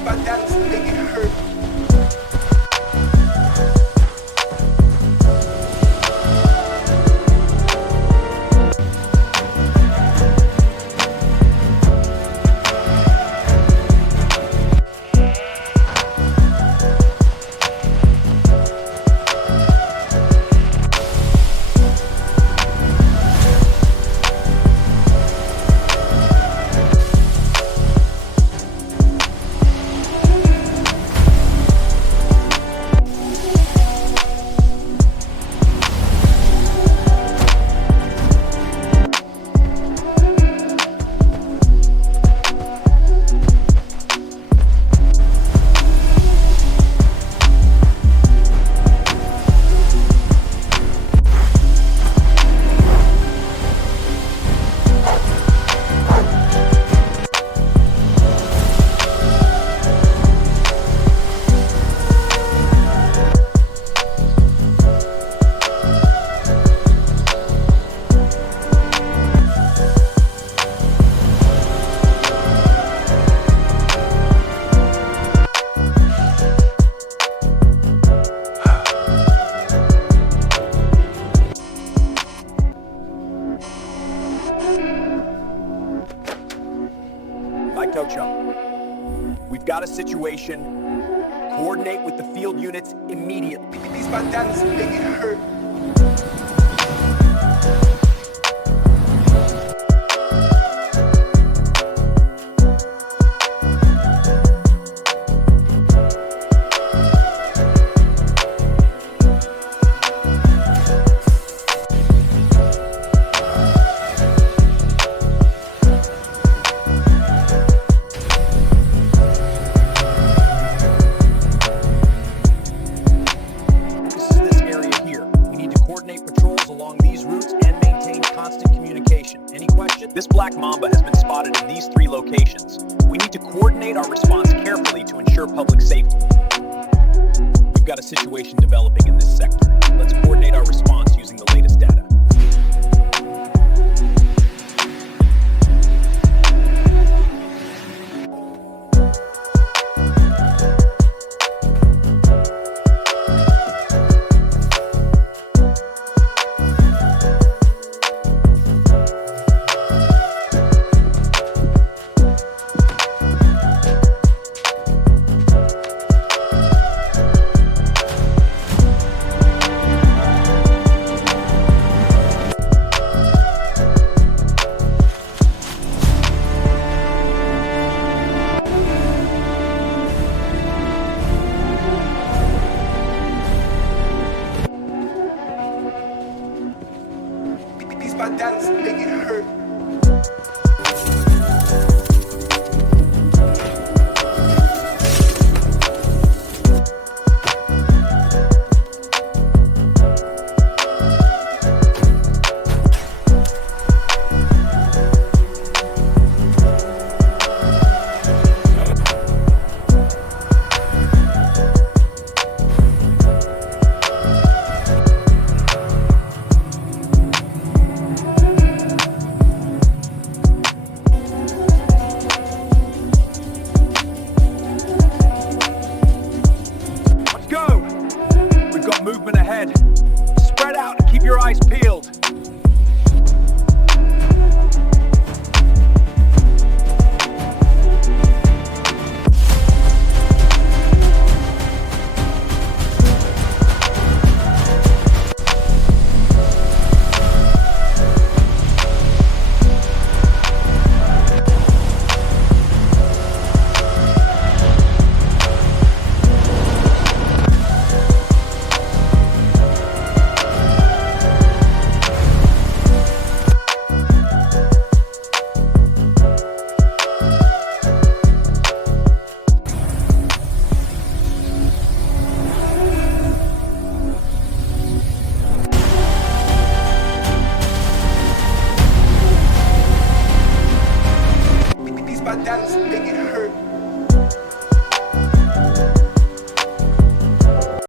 These my dance, make it hurt. We've got a situation. Coordinate with the field units immediately. These my dance, make it hurt. This black mamba has been spotted in these 3 locations. We need to coordinate our response carefully to ensure public safety. We've got a situation developing in this sector. Let's coordinate our response using the latest data. These my dance, make it hurt. Movement ahead. Spread out and keep your eyes peeled.